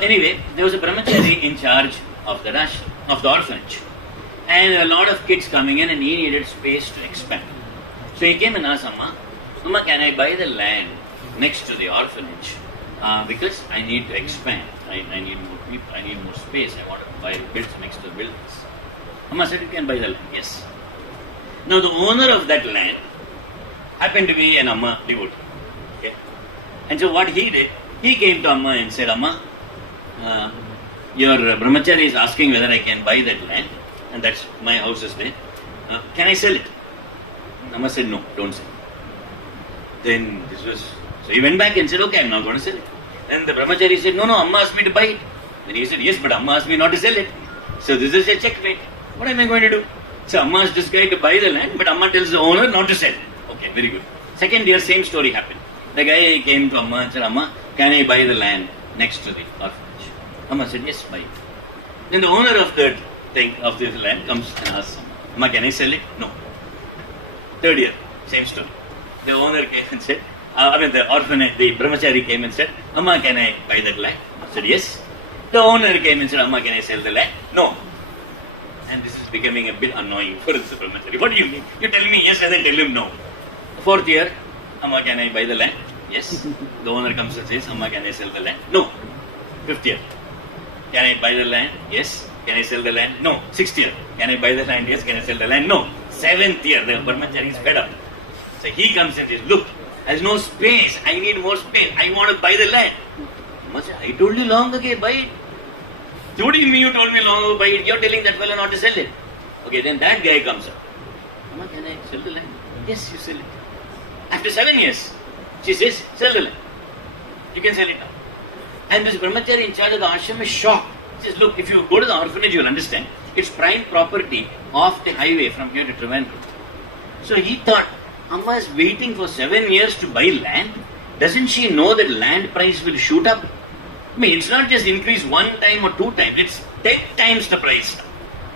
Anyway, there was a brahmachari in charge of the orphanage. And there were a lot of kids coming in and he needed space to expand. So he came and asked Amma, Amma, can I buy the land next to the orphanage? Because I need to expand. I need more people, I need more space. I want to buy buildings next to the buildings. Amma said, you can buy the land. Yes. Now the owner of that land happened to be an Amma devotee. Okay? And so what he did, he came to Amma and said, Amma, your brahmachari is asking whether I can buy that land, and that's my house is there. Can I sell it? Amma said, no, don't sell it. Then so he went back and said, okay, I'm not going to sell it. Then the brahmachari said, no, Amma asked me to buy it. Then he said, yes, but Amma asked me not to sell it. So this is a checkmate. What am I going to do? So Amma asked this guy to buy the land, but Amma tells the owner not to sell it. Okay, very good. Second year, same story happened. The guy came to Amma and said, Amma, can I buy the land next to the orphanage? Amma said, yes, buy it. Then the owner of the land comes and asks Amma, can I sell it? No. Third year, same story. The owner came and said, the orphanage, the brahmachari came and said, Amma, can I buy that land? Amma said, yes. The owner came and said, Amma, can I sell the land? No. And this is becoming a bit annoying for the brahmachari. What do you mean? You tell me yes and then tell him no. Fourth year, Amma, can I buy the land? Yes. The owner comes and says, Amma, can I sell the land? No. Fifth year, can I buy the land? Yes. Can I sell the land? No. Sixth year, can I buy the land? Yes. Can I sell the land? No. Seventh year, the brahmachari is fed up. So he comes and says, look, there's no space. I need more space. I want to buy the land. Amma said, I told you long ago, buy it. So what do you mean you told me long ago, buy it? You're telling that fellow not to sell it. Okay, then that guy comes up. Amma, can I sell the land? Yes, you sell it. After 7 years, she says, sell the land. You can sell it now. And this brahmachari in charge of the ashram is shocked. He says, look, if you go to the orphanage, you'll understand. It's prime property off the highway from here to Trivandrum. So he thought, Amma is waiting for 7 years to buy land. Doesn't she know that land price will shoot up? I mean, it's not just increase 1 time or 2 times. It's 10 times the price.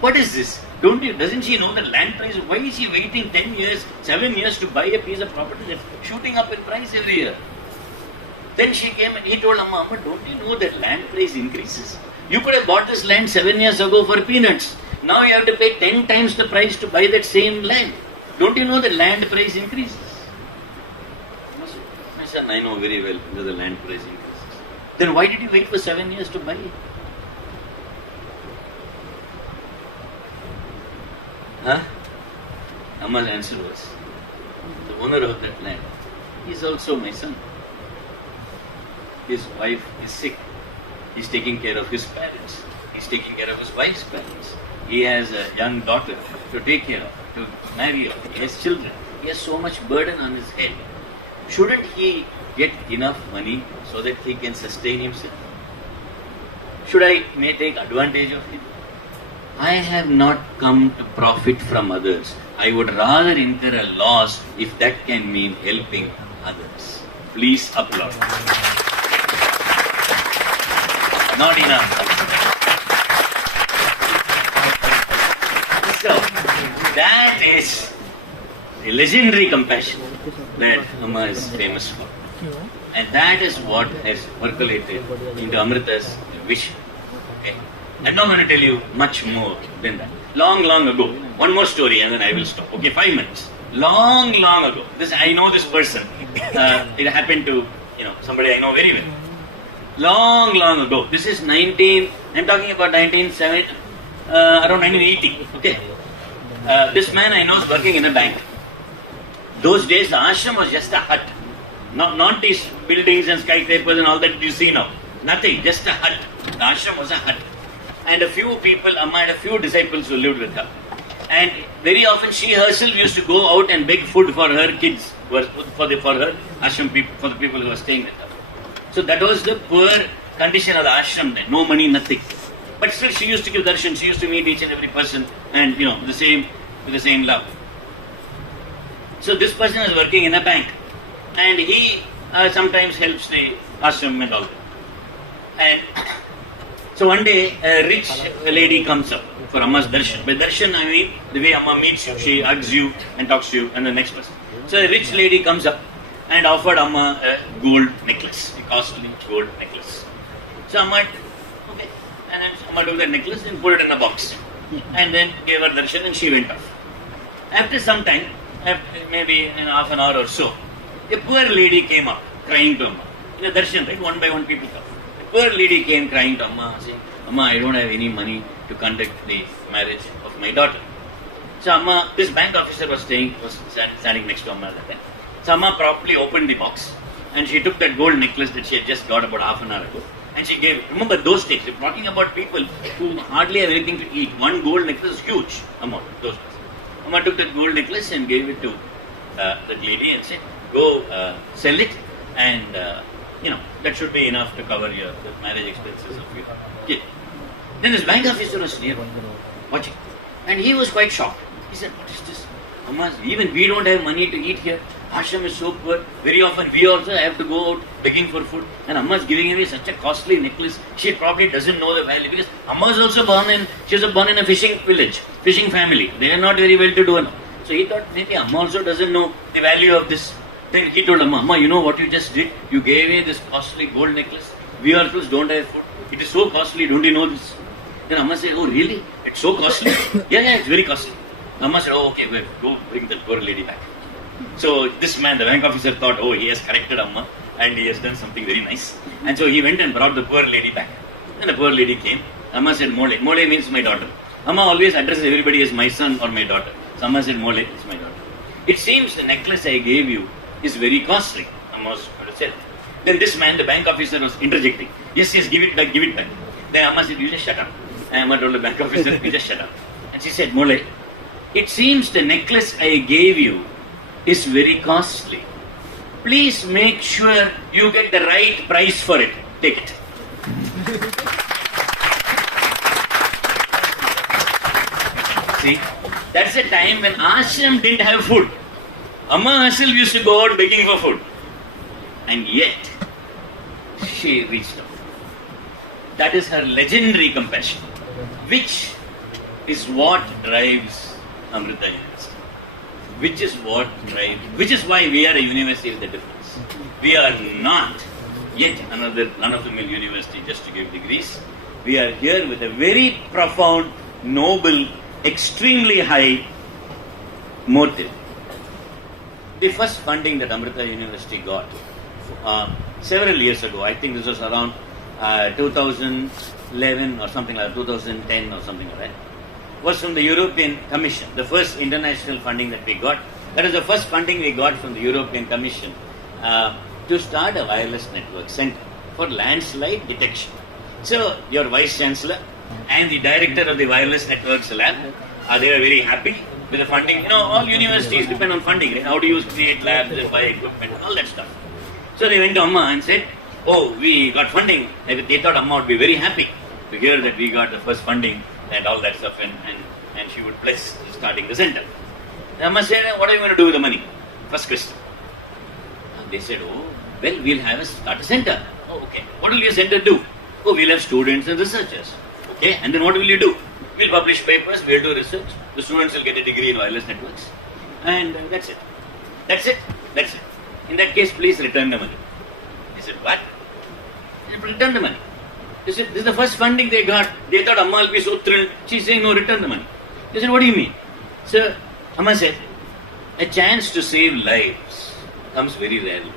What is this? Doesn't she know the land price? Why is she waiting 10 years, 7 years to buy a piece of property that's shooting up in price every year? Then she came and he told Amma, don't you know that land price increases? You could have bought this land 7 years ago for peanuts. Now you have to pay 10 times the price to buy that same land. Don't you know that land price increases? My son, I know very well that the land price increases. Then why did you wait for 7 years to buy it? Amma's answer was, the owner of that land is also my son. His wife is sick. He's taking care of his parents. He's taking care of his wife's parents. He has a young daughter to take care of, to marry her. He has children. He has so much burden on his head. Shouldn't he get enough money so that he can sustain himself? Should I may take advantage of him? I have not come to profit from others. I would rather incur a loss if that can mean helping others. Please applaud. Not enough. So, that is the legendary compassion that Amma is famous for. And that is what has percolated into Amrita's vision. Okay? I'm not going to tell you much more than that. Long ago, one more story and then I will stop. Okay, 5 minutes. Long ago, I know this person. It happened to somebody I know very well. Long ago. This is I'm talking about around 1980. Okay. This man I know is working in a bank. Those days the ashram was just a hut. Not these buildings and skyscrapers and all that you see now. Nothing, just a hut. The ashram was a hut. And a few people, Amma had a few disciples who lived with her. And very often she herself used to go out and beg food for her kids, for her ashram people, for the people who were staying with her. So that was the poor condition of the ashram then. No money, nothing. But still she used to give darshan, she used to meet each and every person and with the same love. So this person is working in a bank and he sometimes helps the ashram and all that. And so one day a rich lady comes up for Amma's darshan. By darshan I mean the way Amma meets you, she hugs you and talks to you and the next person. So a rich lady comes up and offered Amma a gold necklace, a costly gold necklace. So Amma Okay. And then Amma took the necklace and put it in a box. And then gave her darshan and she went off. After some time, after maybe in half an hour or so, a poor lady came up crying to Amma. In the darshan, right? One by one people come. The poor lady came crying to Amma saying, Amma, I don't have any money to conduct the marriage of my daughter. So Amma, this bank officer was standing next to Amma that time. So Amma promptly opened the box and she took that gold necklace that she had just got about half an hour ago and she gave it. Remember those days, we're talking about people who hardly have anything to eat. One gold necklace is huge amount those days. Amma took that gold necklace and gave it to that lady and said, go sell it and that should be enough to cover the marriage expenses of your kid. Then this bank officer was near watching and he was quite shocked. He said, what is this? Amma, even we don't have money to eat here. Ashram is so poor. Very often we also have to go out begging for food. And Amma is giving away such a costly necklace. She probably doesn't know the value because Amma is also born in a fishing village, fishing family. They are not very well to do. So he thought maybe Amma also doesn't know the value of this. Then he told Amma, Amma, you know what you just did? You gave away this costly gold necklace. We ourselves don't have food. It is so costly. Don't you know this? Then Amma said, oh really? It's so costly? Yeah, it's very costly. Amma said, oh okay, well, go bring the poor lady back. So this man, the bank officer, thought, oh, he has corrected Amma and he has done something very nice. And so he went and brought the poor lady back. And the poor lady came. Amma said, Mole. Mole means my daughter. Amma always addresses everybody as my son or my daughter. So Amma said, Mole is my daughter. It seems the necklace I gave you is very costly. Amma was going to say. Then this man, the bank officer, was interjecting. Yes, give it back, give it back. Then Amma said, you just shut up. And Amma told the bank officer, you just shut up. And she said, Mole, it seems the necklace I gave you is very costly. Please make sure you get the right price for it. Take it. See, that's a time when ashram didn't have food. Amma herself used to go out begging for food. And yet, she reached out. That is her legendary compassion, which is what drives Amrita University. Which is why we are a university is the difference. We are not yet another run-of-the-mill university just to give degrees. We are here with a very profound, noble, extremely high motive. The first funding that Amrita University got several years ago, I think this was around 2011 or something like that, 2010 or something like that, was from the European Commission, the first international funding that we got. That is the first funding we got from the European Commission to start a wireless network center for landslide detection. So your vice chancellor and the director of the wireless networks lab, they are very happy with the funding. All universities depend on funding, right? How do you create labs and buy equipment and all that stuff. So they went to Amma and said, oh, we got funding. They thought Amma would be very happy to hear that we got the first funding and all that stuff, and she would bless starting the center. Amma said, what are you going to do with the money? First question. And they said, oh, well, we'll start a center. Oh, okay. What will your center do? Oh, we'll have students and researchers. Okay, and then what will you do? We'll publish papers, we'll do research. The students will get a degree in wireless networks. And that's it. That's it. That's it. In that case, please return the money. He said, what? He said, return the money. They said, this is the first funding they got. They thought Amma will be so thrilled. She's saying, no, return the money. They said, what do you mean? So, Amma said, a chance to save lives comes very rarely.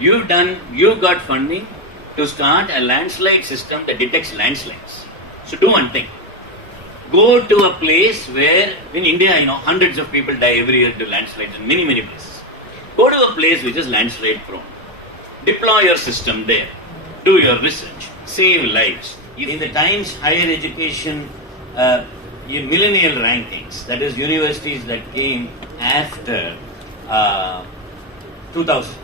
You got funding to start a landslide system that detects landslides. So do one thing. Go to a place where, in India, hundreds of people die every year to landslides in many, many places. Go to a place which is landslide prone. Deploy your system there. Do your research. Save lives. In the Times Higher Education millennial rankings, that is universities that came after 2000,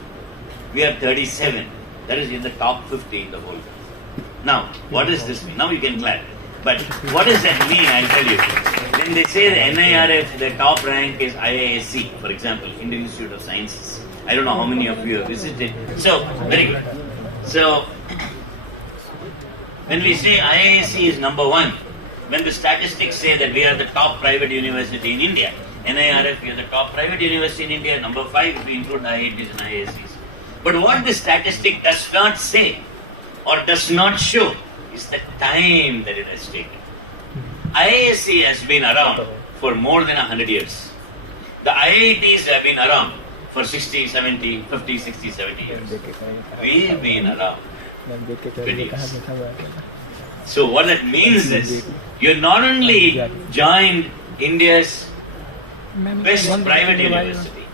we are 37. That is in the top 50 in the whole world. Now, what does this mean? Now you can clap. But what does that mean? I'll tell you. When they say the NIRF, the top rank is IISc, for example, Indian Institute of Sciences. I don't know how many of you have visited. So, very good. So, when we say IISc is number one, when the statistics say that we are the top private university in India, NIRF, we are the top private university in India, number 5 if we include IITs and IIScs. But what the statistic does not say or does not show is the time that it has taken. IISc has been around for more than 100 years. The IITs have been around for 60, 70, 50, 60, 70 years. We've been around 20 years. So what that means is, you not only joined India's best private university,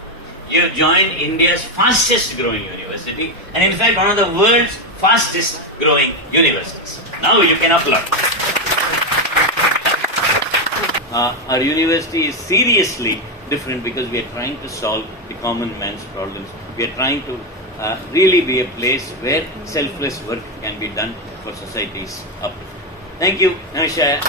you have joined India's fastest growing university, and in fact one of the world's fastest growing universities. Now you can applaud. Our university is seriously different because we are trying to solve the common man's problems. We are trying to really be a place where selfless work can be done for society's uplift. Thank you. Namaskar.